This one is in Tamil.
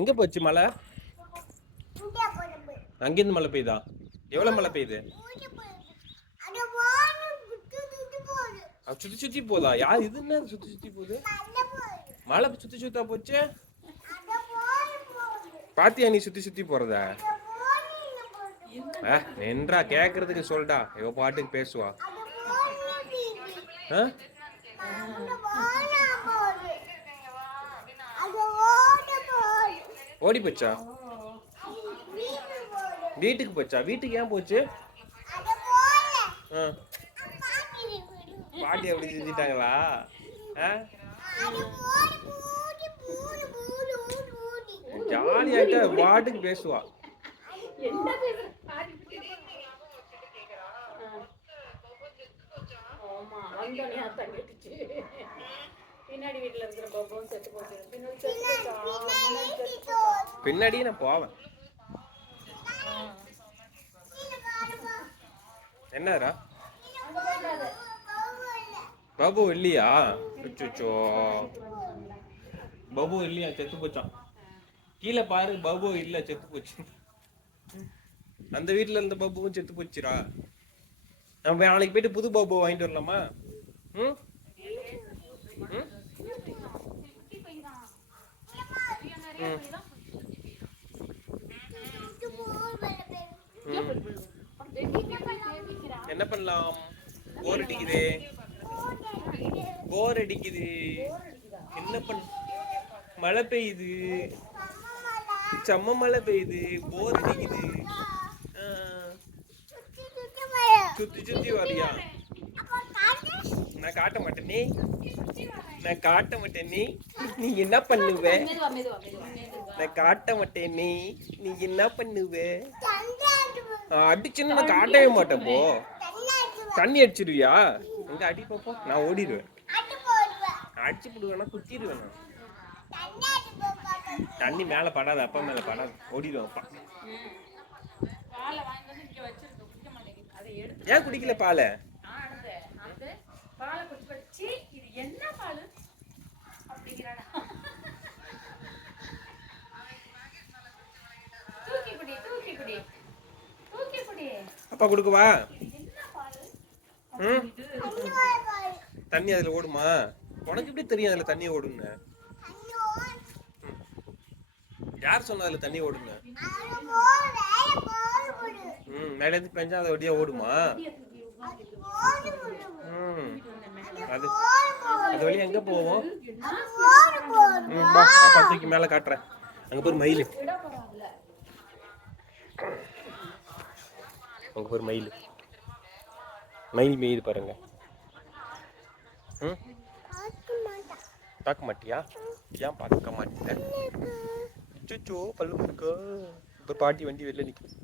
எங்க போச்சு மழை? அங்கிருந்து மழை பெய்யுதா? எவ்வளவு மழை பெய்யுது? சுத்தி சுத்தி போதா? யார் இது? என்ன சுத்தி சுத்தி போகுது? மழை சுத்தி சுத்தா போச்சு. பாத்தியா நீ சுத்தி சுத்தி போறத? நின்றா கேக்குறதுக்கு சொல்டா. இவ பாட்டுக்கு பேசுவா. ஓடி போச்சா? வீட்டுக்கு போச்சா? வீட்டுக்கு ஏன் போச்சு? பாட்டி அப்படி செஞ்சிட்டாங்களா? ஜாலியாட்ட பாட்டுக்கு பேசுவா. பின்னாடியே நான் போவேன். என்னடா பாபு இல்லையா? அச்சோ பாபு இல்லையா? செத்து போச்சான். கீழே பாரு, பாபு இல்ல, செத்து போச்சு. அந்த வீட்டுல இருந்த பாபுவும் செத்து போச்சுரா. நம்ம நாளைக்கு போயிட்டு புது பாபு வாங்கிட்டு வரலாமா? என்ன பண்ணலாம்? போர் அடிக்குது, போர் அடிக்குது. என்ன பண்ண? மழை பெய்யுது, செம்ம மழை பெய்யுது, போர் அடிக்குது. சுத்தி சுத்தி வரியா? நான் காட்ட மாட்டேனே, நான் காட்ட மாட்டேனே. நீ என்ன பண்ணுவ? நான் காட்ட மாட்டேனே, நீ என்ன பண்ணுவ? அடிச்சுன்னு நான் காட்டவே மாட்டேன். போ, தண்ணி அடிச்சிருவியா? எங்க அடி பாப்போம், நான் ஓடிடுவேன். அடிச்சு போடுவேன்னா குத்திடுவேன். தண்ணி மேல படாது, அப்பா மேல படாது, ஓடிடுவேன் அப்பா. ஏன் குடிக்கல பால? அப்பா கொடுக்கவா? தண்ணி அதுல ஓடுமா? உனக்கு எப்படி தெரியும் அதுல தண்ணி ஓடுன்னு? யார் சொன்னா அதுல தண்ணி ஓடுங்க? மேல இருந்து பெஞ்சா அது வழியா ஓடுமா? அது அது வழியா எங்க போவோம்? பத்துக்கு மேல காட்டுறேன். அங்க போய் மயில், அங்க போய் மயில், மயில் மேயுது பாருங்க. பார்க்க மாட்டியா? ஏன் பார்க்க மாட்டேன்? அச்சோ பல்லு இருக்கா? இப்போ பாட்டி வண்டி வெளில நிற்கும்.